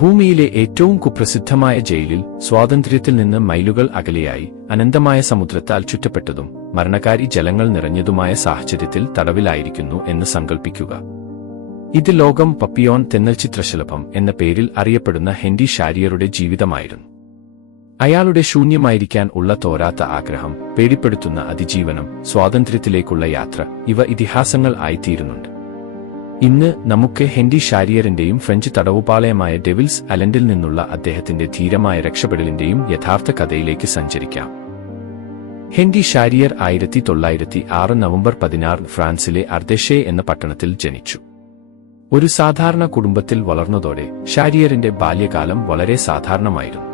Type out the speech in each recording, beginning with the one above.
ഭൂമിയിലെ ഏറ്റവും കുപ്രസിദ്ധമായ ജയിലിൽ സ്വാതന്ത്ര്യത്തിൽ നിന്ന് മൈലുകൾ അകലെയായി അനന്തമായ സമുദ്രത്താൽ ചുറ്റപ്പെട്ടതും മരണകാരി ജലങ്ങൾ നിറഞ്ഞതുമായ സാഹചര്യത്തിൽ തടവിലായിരിക്കുന്നു എന്ന് സങ്കൽപ്പിക്കുക. ഇത് ലോകം പപ്പിയോൺ തെന്നൽ ചിത്രശലഭം എന്ന പേരിൽ അറിയപ്പെടുന്ന ഹെൻറി ഷാരിയറുടെ ജീവിതമായിരുന്നു. അയാളുടെ ശൂന്യമായിരിക്കാൻ ഉള്ള തോരാത്ത ആഗ്രഹം, പേടിപ്പെടുത്തുന്ന അതിജീവനം, സ്വാതന്ത്ര്യത്തിലേക്കുള്ള യാത്ര, ഇവ ഇതിഹാസങ്ങൾ ആയിത്തീരുന്നുണ്ട്. ഇന്ന് നമുക്ക് ഹെൻറി ഷാരിയറിന്റെയും ഫ്രഞ്ച് തടവുപാളയമായ ഡെവിൽസ് ഐലൻഡിൽ നിന്നുള്ള അദ്ദേഹത്തിന്റെ ധീരമായ രക്ഷപ്പെടലിന്റെയും യഥാർത്ഥ കഥയിലേക്ക് സഞ്ചരിക്കാം. ഹെൻറി ഷാരിയർ 1906 നവംബർ 16 ഫ്രാൻസിലെ അർദേഷെ എന്ന പട്ടണത്തിൽ ജനിച്ചു. ഒരു സാധാരണ കുടുംബത്തിൽ വളർന്നതോടെ ഷാരിയറിന്റെ ബാല്യകാലം വളരെ സാധാരണമായിരുന്നു.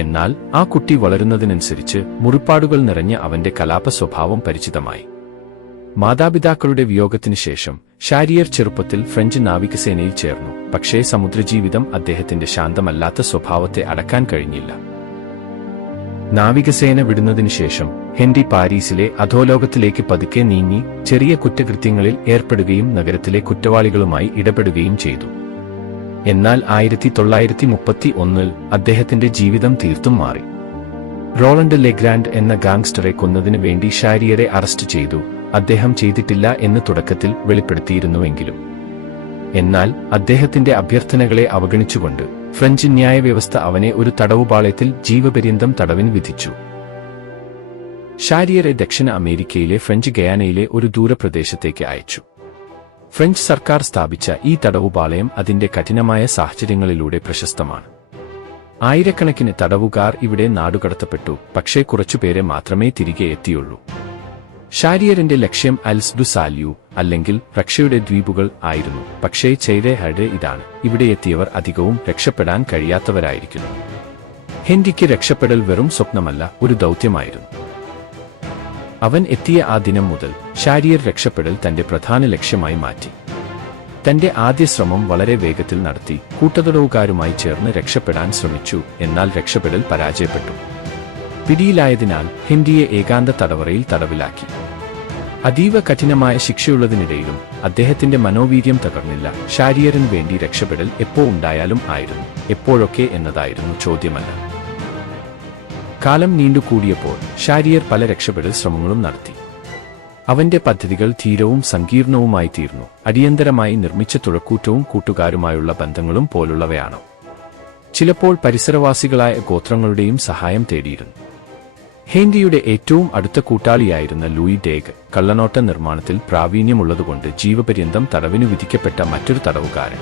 എന്നാൽ ആ കുട്ടി വളരുന്നതിനനുസരിച്ച് മുറിപ്പാടുകൾ നിറഞ്ഞ അവന്റെ കലാപ സ്വഭാവം പരിചിതമായി. മാതാപിതാക്കളുടെ വിയോഗത്തിനു ശേഷം ഷാരിയർ ചെറുപ്പത്തിൽ ഫ്രഞ്ച് നാവികസേനയിൽ ചേർന്നു. പക്ഷേ സമുദ്രജീവിതം അദ്ദേഹത്തിന്റെ ശാന്തമല്ലാത്ത സ്വഭാവത്തെ അടക്കാൻ കഴിഞ്ഞില്ല. നാവികസേന വിടുന്നതിനുശേഷം ഹെൻറി പാരീസിലെ അധോലോകത്തിലേക്ക് പതുക്കെ നീങ്ങി ചെറിയ കുറ്റകൃത്യങ്ങളിൽ ഏർപ്പെടുകയും നഗരത്തിലെ കുറ്റവാളികളുമായി ഇടപെടുകയും ചെയ്തു. എന്നാൽ 1931 അദ്ദേഹത്തിന്റെ ജീവിതം തീർത്തും മാറി. റോളണ്ട് ലെഗ്രാൻഡ് എന്ന ഗാങ്സ്റ്ററെ കൊന്നതിനു വേണ്ടി ഷാരിയറെ അറസ്റ്റ് ചെയ്തു. അദ്ദേഹം ചെയ്തിട്ടില്ല എന്ന് തുടക്കത്തിൽ വെളിപ്പെടുത്തിയിരുന്നുവെങ്കിലും എന്നാൽ അദ്ദേഹത്തിന്റെ അഭ്യർത്ഥനകളെ അവഗണിച്ചുകൊണ്ട് ഫ്രഞ്ച് ന്യായവ്യവസ്ഥ അവനെ ഒരു തടവുപാളയത്തിൽ ജീവപര്യന്തം തടവിന് വിധിച്ചു. ഷാരിയറെ ദക്ഷിണ അമേരിക്കയിലെ ഫ്രഞ്ച് ഗയാനയിലെ ഒരു ദൂരപ്രദേശത്തേക്ക് അയച്ചു. ഫ്രഞ്ച് സർക്കാർ സ്ഥാപിച്ച ഈ തടവുപാളയം അതിന്റെ കഠിനമായ സാഹചര്യങ്ങളിലൂടെ പ്രശസ്തമാണ്. ആയിരക്കണക്കിന് തടവുകാർ ഇവിടെ നാടുകടത്തപ്പെട്ടു. പക്ഷേ കുറച്ചുപേരെ മാത്രമേ തിരികെ എത്തിയുള്ളൂ. ഷാരിയറിന്റെ ലക്ഷ്യം അൽസ് ഡു സാല്യൂ അല്ലെങ്കിൽ റഷ്യയുടെ ദ്വീപുകൾ ആയിരുന്നു. പക്ഷേ ചെയ്രെ ഹഡ് ഇതാണ്: ഇവിടെ എത്തിയവർ അധികവും രക്ഷപ്പെടാൻ കഴിയാത്തവരായിരിക്കുന്നു. ഹെൻറിക്ക് രക്ഷപ്പെടൽ വെറും സ്വപ്നമല്ല, ഒരു ദൗത്യമായിരുന്നു. അവൻ എത്തിയ ആ ദിനം മുതൽ ഷാരിയർ രക്ഷപ്പെടൽ തന്റെ പ്രധാന ലക്ഷ്യമായി മാറ്റി. തന്റെ ആദ്യ ശ്രമം വളരെ വേഗത്തിൽ നടത്തി. കൂട്ടത്തടവുകാരുമായി ചേർന്ന് രക്ഷപ്പെടാൻ ശ്രമിച്ചു. എന്നാൽ രക്ഷപ്പെടൽ പരാജയപ്പെട്ടു. പിടിയിലായതിനാൽ ഹെൻറിയെ ഏകാന്ത തടവറയിൽ തടവിലാക്കി. അതീവ കഠിനമായ ശിക്ഷയുള്ളതിനിടയിലും അദ്ദേഹത്തിന്റെ മനോവീര്യം തകർന്നില്ല. ഷാരിയറിന് വേണ്ടി രക്ഷപ്പെടൽ എപ്പോ ഉണ്ടായാലും ആയിരുന്നു. എപ്പോഴൊക്കെ എന്നതായിരുന്നു ചോദ്യമല്ല. കാലം നീണ്ടുകൂടിയപ്പോൾ ഷാരിയർ പല രക്ഷപ്പെടൽ ശ്രമങ്ങളും നടത്തി. അവന്റെ പദ്ധതികൾ ധീരവും സങ്കീർണവുമായി തീർന്നു. അടിയന്തരമായി നിർമ്മിച്ച തുഴക്കൂറ്റവും കൂട്ടുകാരുമായുള്ള ബന്ധങ്ങളും പോലുള്ളവയാണ്. ചിലപ്പോൾ പരിസരവാസികളായ ഗോത്രങ്ങളുടെയും സഹായം തേടിയിരുന്നു. ഹെൻറിയുടെ ഏറ്റവും അടുത്ത കൂട്ടാളിയായിരുന്ന ലൂയി ഡേഗ് കള്ളനോട്ട നിർമ്മാണത്തിൽ പ്രാവീണ്യമുള്ളതുകൊണ്ട് ജീവപര്യന്തം തടവിനു വിധിക്കപ്പെട്ട മറ്റൊരു തടവുകാരൻ.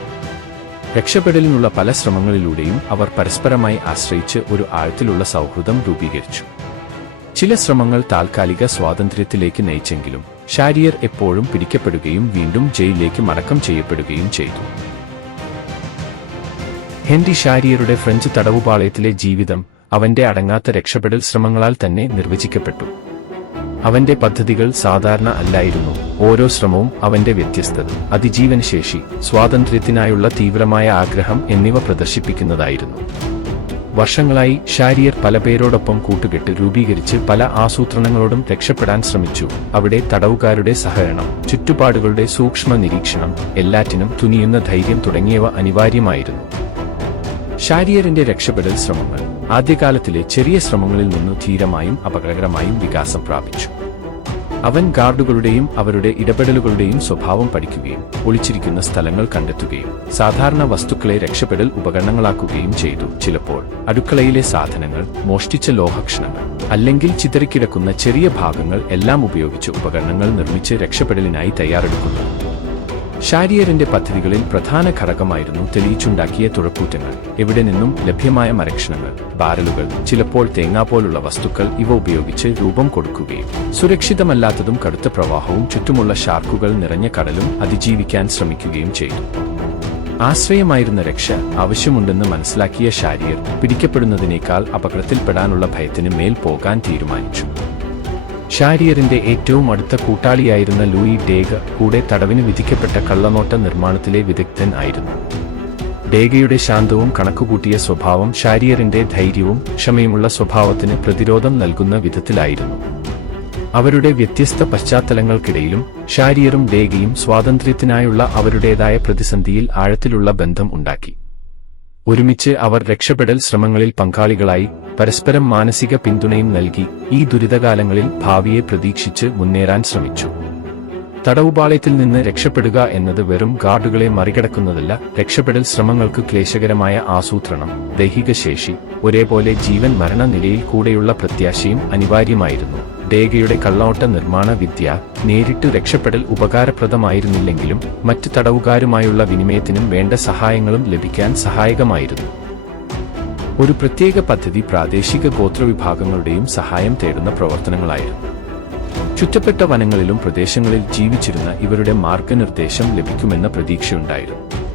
രക്ഷപ്പെടലിനുള്ള പല ശ്രമങ്ങളിലൂടെയും അവർ പരസ്പരമായി ആശ്രയിച്ച് ഒരു ആഴത്തിലുള്ള സൗഹൃദം രൂപീകരിച്ചു. ചില ശ്രമങ്ങൾ താൽക്കാലിക സ്വാതന്ത്ര്യത്തിലേക്ക് നയിച്ചെങ്കിലും ഷാരിയർ എപ്പോഴും പിടിക്കപ്പെടുകയും വീണ്ടും ജയിലിലേക്ക് മടക്കം ചെയ്യപ്പെടുകയും ചെയ്തു. ഹെൻറി ഷാരിയറുടെ ഫ്രഞ്ച് തടവുപാളയത്തിലെ ജീവിതം അവന്റെ അടങ്ങാത്ത രക്ഷപ്പെടൽ ശ്രമങ്ങളാൽ തന്നെ നിർവചിക്കപ്പെട്ടു. അവന്റെ പദ്ധതികൾ സാധാരണ അല്ലായിരുന്നു. ഓരോ ശ്രമവും അവന്റെ വ്യത്യസ്തത, അതിജീവനശേഷി, സ്വാതന്ത്ര്യത്തിനായുള്ള തീവ്രമായ ആഗ്രഹം എന്നിവ പ്രദർശിപ്പിക്കുന്നതായിരുന്നു. വർഷങ്ങളായി ഷാരിയർ പല പേരോടൊപ്പം കൂട്ടുകെട്ട് രൂപീകരിച്ച് പല ആസൂത്രണങ്ങളോടും രക്ഷപ്പെടാൻ ശ്രമിച്ചു. അവിടെ തടവുകാരുടെ സഹകരണം, ചുറ്റുപാടുകളുടെ സൂക്ഷ്മ നിരീക്ഷണം, എല്ലാറ്റിനും തുനിയുന്ന ധൈര്യം തുടങ്ങിയവ അനിവാര്യമായിരുന്നു. ഷാരിയറിന്റെ രക്ഷപ്പെടൽ ശ്രമങ്ങൾ ആദ്യകാലത്തിലെ ചെറിയ ശ്രമങ്ങളിൽ നിന്നു ധീരമായും അപകടകരമായും വികാസം പ്രാപിച്ചു. അവൻ ഗാർഡുകളുടെയും അവരുടെ ഇടപെടലുകളുടെയും സ്വഭാവം പഠിക്കുകയും ഒളിച്ചിരിക്കുന്ന സ്ഥലങ്ങൾ കണ്ടെത്തുകയും സാധാരണ വസ്തുക്കളെ രക്ഷപ്പെടൽ ഉപകരണങ്ങളാക്കുകയും ചെയ്തു. ചിലപ്പോൾ അടുക്കളയിലെ സാധനങ്ങൾ, മോഷ്ടിച്ച ലോഹക്ഷണങ്ങൾ അല്ലെങ്കിൽ ചിതറിക്കിടക്കുന്ന ചെറിയ ഭാഗങ്ങൾ എല്ലാം ഉപയോഗിച്ച് ഉപകരണങ്ങൾ നിർമ്മിച്ച് രക്ഷപ്പെടലിനായി തയ്യാറെടുക്കുന്നു. ഷാരിയറിന്റെ പദ്ധതികളിൽ പ്രധാന ഘടകമായിരുന്നു തെളിയിച്ചുണ്ടാക്കിയ തുഴക്കൂറ്റങ്ങൾ. എവിടെ നിന്നും ലഭ്യമായ മരക്ഷണങ്ങൾ, ബാരലുകൾ, ചിലപ്പോൾ തേങ്ങ പോലുള്ള വസ്തുക്കൾ ഇവ ഉപയോഗിച്ച് രൂപം കൊടുക്കുകയും സുരക്ഷിതമല്ലാത്തതും കടുത്ത പ്രവാഹവും ചുറ്റുമുള്ള ഷാർക്കുകൾ നിറഞ്ഞ കടലും അതിജീവിക്കാൻ ശ്രമിക്കുകയും ചെയ്തു. ആശ്രയമായിരുന്ന രക്ഷ ആവശ്യമുണ്ടെന്ന് മനസ്സിലാക്കിയ ഷാരിയർ പിടിക്കപ്പെടുന്നതിനേക്കാൾ അപകടത്തിൽപ്പെടാനുള്ള ഭയത്തിന് മേൽ പോകാൻ തീരുമാനിച്ചു. ഷാരിയറിന്റെ ഏറ്റവും അടുത്ത കൂട്ടാളിയായിരുന്ന ലൂയി ഡേഗ് കൂടെ തടവിന് വിധിക്കപ്പെട്ട കള്ളനോട്ട നിർമ്മാണത്തിലെ വിദഗ്ധൻ ആയിരുന്നു. ഡേഗയുടെ ശാന്തവും കണക്കുകൂട്ടിയ സ്വഭാവം ഷാരിയറിന്റെ ധൈര്യവും ക്ഷമയുമുള്ള സ്വഭാവത്തിന് പ്രതിരോധം നൽകുന്ന വിധത്തിലായിരുന്നു. അവരുടെ വ്യത്യസ്ത പശ്ചാത്തലങ്ങൾക്കിടയിലും ഷാരിയറും ഡേഗയും സ്വാതന്ത്ര്യത്തിനായുള്ള അവരുടേതായ പ്രതിസന്ധിയിൽ ആഴത്തിലുള്ള ബന്ധം ഉണ്ടാക്കി. ഒരുമിച്ച് അവർ രക്ഷപ്പെടൽ ശ്രമങ്ങളിൽ പങ്കാളികളായി, പരസ്പരം മാനസിക പിന്തുണയും നൽകി ഈ ദുരിതകാലങ്ങളിൽ ഭാവിയെ പ്രതീക്ഷിച്ച് മുന്നേറാൻ ശ്രമിച്ചു. തടവുപാളയത്തിൽ നിന്ന് രക്ഷപ്പെടുക എന്നത് വെറും ഗാർഡുകളെ മറികടക്കുന്നതല്ല. രക്ഷപ്പെടൽ ശ്രമങ്ങൾക്ക് ക്ലേശകരമായ ആസൂത്രണം, ദൈഹിക ശേഷി, ഒരേപോലെ ജീവൻ മരണ നിലയിൽ കൂടെയുള്ള പ്രത്യാശയും അനിവാര്യമായിരുന്നു. ഡേഗയുടെ കള്ളോട്ട നിർമ്മാണ വിദ്യ നേരിട്ട് രക്ഷപ്പെടൽ ഉപകാരപ്രദമായിരുന്നില്ലെങ്കിലും മറ്റ് തടവുകാരുമായുള്ള വിനിമയത്തിനും വേണ്ട സഹായങ്ങളും ലഭിക്കാൻ സഹായകമായിരുന്നു. ഒരു പ്രത്യേക പദ്ധതി പ്രാദേശിക ഗോത്രവിഭാഗങ്ങളുടെയും സഹായം തേടുന്ന പ്രവർത്തനങ്ങളായിരുന്നു. ചുറ്റപ്പെട്ട വനങ്ങളിലും പ്രദേശങ്ങളിൽ ജീവിച്ചിരുന്ന ഇവരുടെ മാർഗനിർദ്ദേശം ലഭിക്കുമെന്ന പ്രതീക്ഷയുണ്ടായിരുന്നു.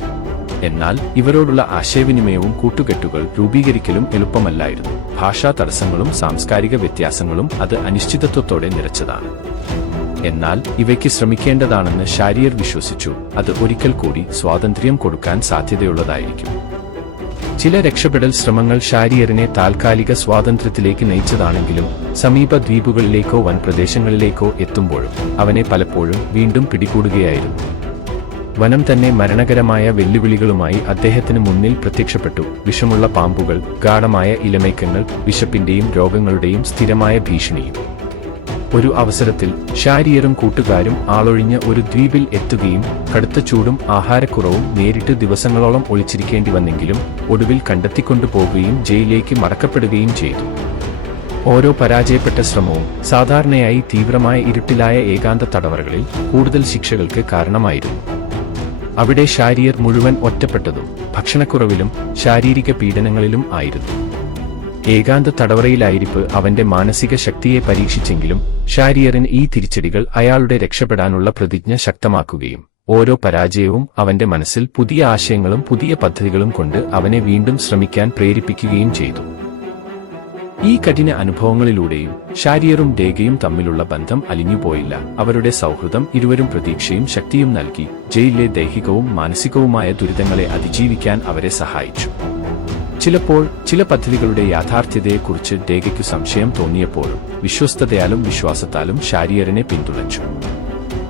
എന്നാൽ ഇവരോടുള്ള ആശയവിനിമയവും കൂട്ടുകെട്ടുകൾ രൂപീകരിക്കലും എളുപ്പമല്ലായിരുന്നു. ഭാഷാ തടസ്സങ്ങളും സാംസ്കാരിക വ്യത്യാസങ്ങളും അത് അനിശ്ചിതത്വത്തോടെ നിറച്ചതാണ്. എന്നാൽ ഇവയ്ക്ക് ശ്രമിക്കേണ്ടതാണെന്ന് ഷാരിയർ വിശ്വസിച്ചു. അത് ഒരിക്കൽ കൂടി സ്വാതന്ത്ര്യം കൊടുക്കാൻ സാധ്യതയുള്ളതായിരിക്കും. ചില രക്ഷപ്പെടൽ ശ്രമങ്ങൾ ഷാരിയറിനെ താൽക്കാലിക സ്വാതന്ത്ര്യത്തിലേക്ക് നയിച്ചതാണെങ്കിലും സമീപ ദ്വീപുകളിലേക്കോ വൻപ്രദേശങ്ങളിലേക്കോ എത്തുമ്പോഴും അവനെ പലപ്പോഴും വീണ്ടും പിടികൂടുകയായിരുന്നു. വനം തന്നെ മരണകരമായ വെല്ലുവിളികളുമായി അദ്ദേഹത്തിന് മുന്നിൽ പ്രത്യക്ഷപ്പെട്ടു. വിഷമുള്ള പാമ്പുകൾ, ഗാഢമായ ഇലമേക്കങ്ങൾ, വിശപ്പിന്റെയും രോഗങ്ങളുടെയും സ്ഥിരമായ ഭീഷണിയും. ഒരു അവസരത്തിൽ ഷാരിയറും കൂട്ടുകാരും ആളൊഴിഞ്ഞ ഒരു ദ്വീപിൽ എത്തുകയും കടുത്ത ചൂടും ആഹാരക്കുറവും നേരിട്ട് ദിവസങ്ങളോളം ഒളിച്ചിരിക്കേണ്ടി വന്നെങ്കിലും ഒടുവിൽ കണ്ടെത്തിക്കൊണ്ടുപോകുകയും ജയിലിലേക്ക് മടക്കപ്പെടുകയും ചെയ്തു. ഓരോ പരാജയപ്പെട്ട ശ്രമവും സാധാരണയായി തീവ്രമായ ഇരുട്ടിലായ ഏകാന്ത തടവറകളിൽ കൂടുതൽ ശിക്ഷകൾക്ക് കാരണമായിരുന്നു. അവിടെ ഷാരിയർ മുഴുവൻ ഒറ്റപ്പെട്ടതും ഭക്ഷണക്കുറവിലും ശാരീരിക പീഡനങ്ങളിലും ആയിരുന്നു. ഏകാന്ത തടവറയിലായിരിപ്പ് അവന്റെ മാനസിക ശക്തിയെ പരീക്ഷിച്ചെങ്കിലും ഷാരിയറിന് ഈ തിരിച്ചടികൾ അയാളുടെ രക്ഷപ്പെടാനുള്ള പ്രതിജ്ഞ ശക്തമാക്കുകയും ഓരോ പരാജയവും അവന്റെ മനസ്സിൽ പുതിയ ആശയങ്ങളും പുതിയ പദ്ധതികളും കൊണ്ട് അവനെ വീണ്ടും ശ്രമിക്കാൻ പ്രേരിപ്പിക്കുകയും ചെയ്തു. ഈ കഠിന അനുഭവങ്ങളിലൂടെയും ഷാരിയറും ഡേഗയും തമ്മിലുള്ള ബന്ധം അലിഞ്ഞുപോയില്ല. അവരുടെ സൗഹൃദം ഇരുവരും പ്രതീക്ഷയും ശക്തിയും നൽകി. ജയിലിലെ ദൈഹികവും മാനസികവുമായ ദുരിതങ്ങളെ അതിജീവിക്കാൻ അവരെ സഹായിച്ചു. ചിലപ്പോൾ ചില പദ്ധതികളുടെ യാഥാർത്ഥ്യതയെക്കുറിച്ച് ഡേഗയ്ക്കു സംശയം തോന്നിയപ്പോഴും വിശ്വസ്തതയാലും വിശ്വാസത്താലും ഷാരിയറിനെ പിന്തുണച്ചു.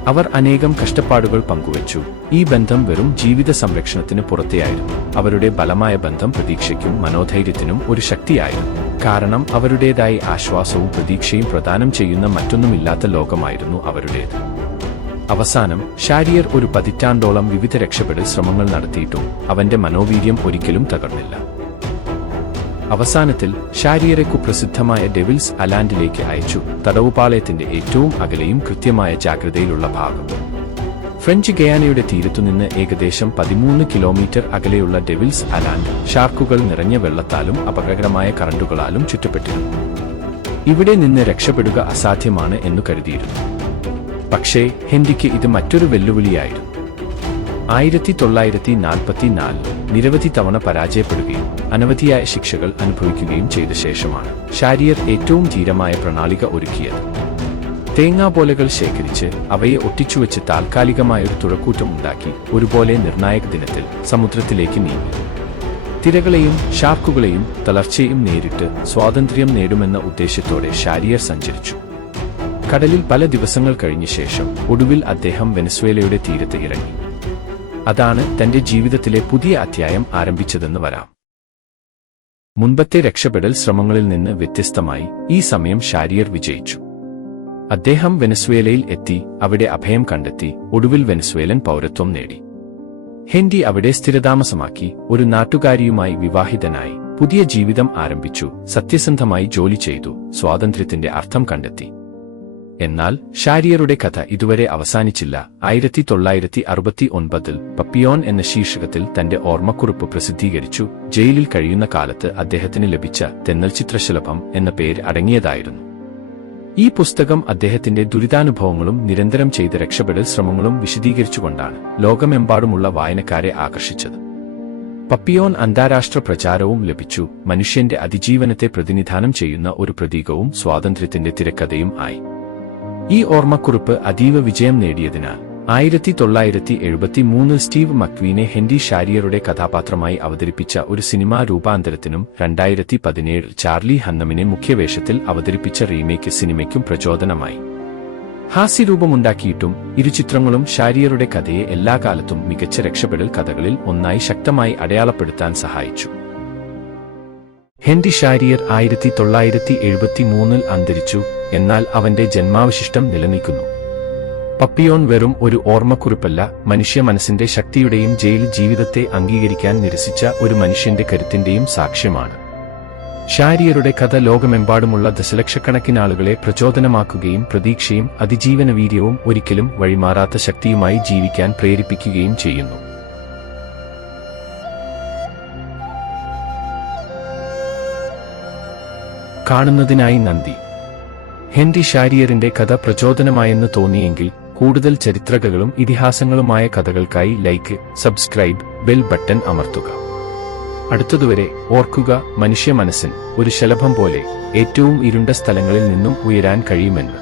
അവർ അനേകം കഷ്ടപ്പാടുകൾ പങ്കുവച്ചു. ഈ ബന്ധം വെറും ജീവിത സംരക്ഷണത്തിന് പുറത്തെയായിരുന്നു. അവരുടെ ബലമായ ബന്ധം പ്രതീക്ഷയ്ക്കും മനോധൈര്യത്തിനും ഒരു ശക്തിയായിരുന്നു. കാരണം അവരുടേതായി ആശ്വാസവും പ്രതീക്ഷയും പ്രദാനം ചെയ്യുന്ന മറ്റൊന്നുമില്ലാത്ത ലോകമായിരുന്നു അവരുടേത്. അവസാനം ഷാരിയർ ഒരു പതിറ്റാണ്ടോളം വിവിധ രക്ഷപ്പെടൽ ശ്രമങ്ങൾ നടത്തിയിട്ടും അവന്റെ മനോവീര്യം ഒരിക്കലും തകർന്നില്ല. അവസാനത്തിൽ ഷാരിയറെ കുപ്രസിദ്ധമായ ഡെവിൽസ് അലാൻഡിലേക്ക് അയച്ചു, തടവുപാളയത്തിന്റെ ഏറ്റവും അകലെയും കൃത്യമായ ജാഗ്രതയിലുള്ള ഭാഗം. ഫ്രഞ്ച് ഗയാനയുടെ തീരത്തുനിന്ന് ഏകദേശം 13 കിലോമീറ്റർ അകലെയുള്ള ഡെവിൽസ് അലാൻഡ് ഷാർക്കുകൾ നിറഞ്ഞ വെള്ളത്താലും അപകടകരമായ കറണ്ടുകളാലും ചുറ്റപ്പെട്ടിരുന്നു. ഇവിടെ നിന്ന് രക്ഷപ്പെടുക അസാധ്യമാണ് എന്നു കരുതിയിരുന്നു. പക്ഷേ ഹെൻറിക്ക് ഇത് മറ്റൊരു വെല്ലുവിളിയായിരുന്നു. 1944 നിരവധി തവണ പരാജയപ്പെടുകയും അനവധിയായ ശിക്ഷകൾ അനുഭവിക്കുകയും ചെയ്ത ശേഷമാണ് ഷാരിയർ ഏറ്റവും ധീരമായ പ്രണാളിക ഒരുക്കിയത്. തേങ്ങാപോലകൾ ശേഖരിച്ച് അവയെ ഒട്ടിച്ചുവെച്ച് താൽക്കാലികമായൊരു തുഴക്കൂറ്റം ഉണ്ടാക്കി ഒരുപോലെ നിർണായക ദിനത്തിൽ സമുദ്രത്തിലേക്ക് നീങ്ങി. തിരകളെയും ഷാർക്കുകളെയും തളർച്ചയും നേരിട്ട് സ്വാതന്ത്ര്യം നേടുമെന്ന ഉദ്ദേശ്യത്തോടെ ഷാരിയർ സഞ്ചരിച്ചു. കടലിൽ പല ദിവസങ്ങൾ കഴിഞ്ഞ ശേഷം ഒടുവിൽ അദ്ദേഹം വെനസ്വേലയുടെ തീരത്ത് ഇറങ്ങി. അതാണ് തന്റെ ജീവിതത്തിലെ പുതിയ അധ്യായം ആരംഭിച്ചതെന്ന് വരാം. മുൻപത്തെ രക്ഷപ്പെടൽ ശ്രമങ്ങളിൽ നിന്ന് വ്യത്യസ്തമായി ഈ സമയം ഷാരിയർ വിജയിച്ചു. അദ്ദേഹം വെനസ്വേലയിൽ എത്തി, അവിടെ അഭയം കണ്ടെത്തി, ഒടുവിൽ വെനസ്വേലൻ പൗരത്വം നേടി. ഹെൻറി അവിടെ സ്ഥിരതാമസമാക്കി, ഒരു നാട്ടുകാരിയുമായി വിവാഹിതനായി പുതിയ ജീവിതം ആരംഭിച്ചു, സത്യസന്ധമായി ജോലി ചെയ്തു, സ്വാതന്ത്ര്യത്തിന്റെ അർത്ഥം കണ്ടെത്തി. എന്നാൽ ഷാരിയറുടെ കഥ ഇതുവരെ അവസാനിച്ചില്ല. 1969 പപ്പിയോൺ എന്ന ശീർഷകത്തിൽ തന്റെ ഓർമ്മക്കുറിപ്പ് പ്രസിദ്ധീകരിച്ചു. ജയിലിൽ കഴിയുന്ന കാലത്ത് അദ്ദേഹത്തിന് ലഭിച്ച തെന്നൽ ചിത്രശലഭം എന്ന പേര് അടങ്ങിയതായിരുന്നു. ഈ പുസ്തകം അദ്ദേഹത്തിന്റെ ദുരിതാനുഭവങ്ങളും നിരന്തരം ചെയ്ത രക്ഷപ്പെടൽ ശ്രമങ്ങളും വിശദീകരിച്ചുകൊണ്ടാണ് ലോകമെമ്പാടുമുള്ള വായനക്കാരെ ആകർഷിച്ചത്. പപ്പിയോൺ അന്താരാഷ്ട്ര പ്രചാരവും ലഭിച്ചു. മനുഷ്യന്റെ അതിജീവനത്തെ പ്രതിനിധാനം ചെയ്യുന്ന ഒരു പ്രതീകവും സ്വാതന്ത്ര്യത്തിന്റെ തിരക്കഥയും ആയി. ഈ ഓർമ്മക്കുറിപ്പ് അതീവ വിജയം നേടിയതിനാൽ 1973 സ്റ്റീവ് മക്വീനെ ഹെൻറി ഷാരിയറുടെ കഥാപാത്രമായി അവതരിപ്പിച്ച ഒരു സിനിമാ രൂപാന്തരത്തിനും 2017 ചാർലി ഹന്നമിനെ മുഖ്യവേഷത്തിൽ അവതരിപ്പിച്ച റീമേക്ക് സിനിമയ്ക്കും പ്രചോദനമായി. ഹാസ്യരൂപമുണ്ടാക്കിയിട്ടും ഇരുചിത്രങ്ങളും ഷാരിയറുടെ കഥയെ എല്ലാ കാലത്തും മികച്ച രക്ഷപ്പെടൽ കഥകളിൽ ഒന്നായി ശക്തമായി അടയാളപ്പെടുത്താൻ സഹായിച്ചു. ഹെൻറി ഷാരിയർ 1973 അന്തരിച്ചു, എന്നാൽ അവന്റെ ജന്മാവശിഷ്ടം നിലനിൽക്കുന്നു. പപ്പിയോൺ വെറും ഒരു ഓർമ്മക്കുറിപ്പല്ല, മനുഷ്യ മനസ്സിന്റെ ശക്തിയുടെയും ജയിൽ ജീവിതത്തെ അംഗീകരിക്കാൻ നിരസിച്ച ഒരു മനുഷ്യന്റെ കരുത്തിന്റെയും സാക്ഷ്യമാണ്. ഷാരിയറുടെ കഥ ലോകമെമ്പാടുമുള്ള ദശലക്ഷക്കണക്കിനാളുകളെ പ്രചോദനമാക്കുകയും പ്രതീക്ഷയും അതിജീവനവീര്യവും ഒരിക്കലും വഴിമാറാത്ത ശക്തിയുമായി ജീവിക്കാൻ പ്രേരിപ്പിക്കുകയും ചെയ്യുന്നു. കാണുന്നതിനായി നന്ദി. ഹെൻറി ഷാരിയറിന്റെ കഥ പ്രചോദനമായെന്ന് തോന്നിയെങ്കിൽ കൂടുതൽ ചരിത്രകഥകളും ഇതിഹാസങ്ങളുമായ കഥകൾക്കായി ലൈക്ക്, സബ്സ്ക്രൈബ്, ബെൽ ബട്ടൺ അമർത്തുക. അടുത്തതുവരെ ഓർക്കുക, മനുഷ്യ മനസ്സിന് ഒരു ശലഭം പോലെ ഏറ്റവും ഇരുണ്ട സ്ഥലങ്ങളിൽ നിന്നും ഉയരാൻ കഴിയുമെന്ന്.